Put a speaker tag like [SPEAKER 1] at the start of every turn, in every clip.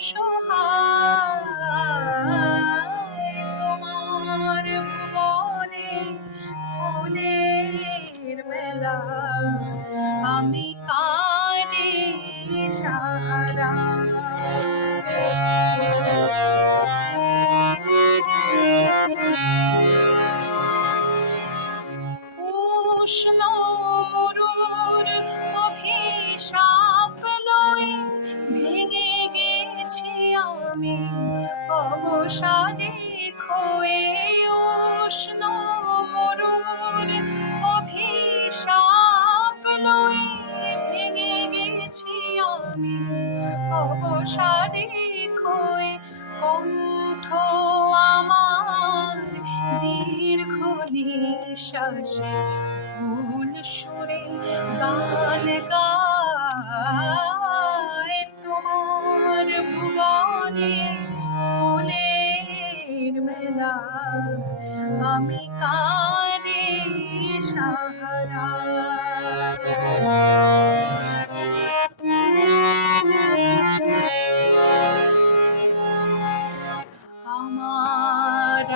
[SPEAKER 1] অসহায় তোমার ভুবনে ফুলের মেলা। আমি কাঁদি সাহারা উষ্ণ আমি অবসাদে খয়ে কণ্ঠ আমার দীর্ঘ নিঃশ্বাসে ভুল সুরে গান গায় তোমার ভুবনে ফুলের মেলা। আমি কাঁদি সাহারা।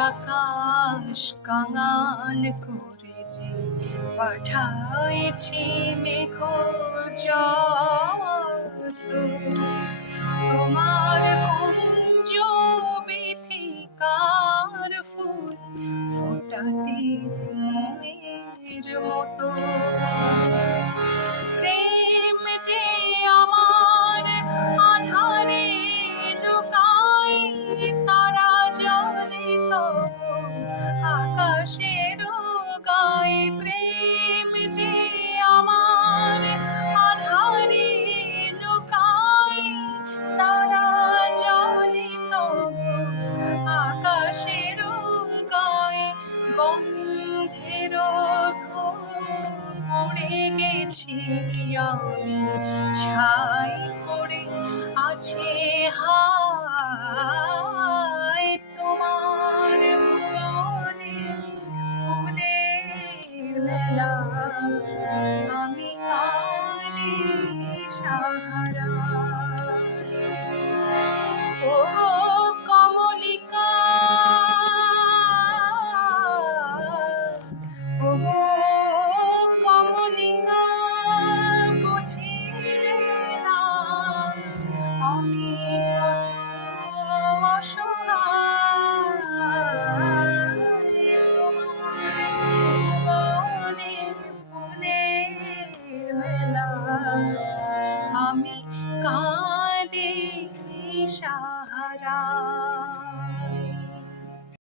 [SPEAKER 1] আকাশ কাঙাল করে যে পাঠাইছি মেঘ যত lonely. 你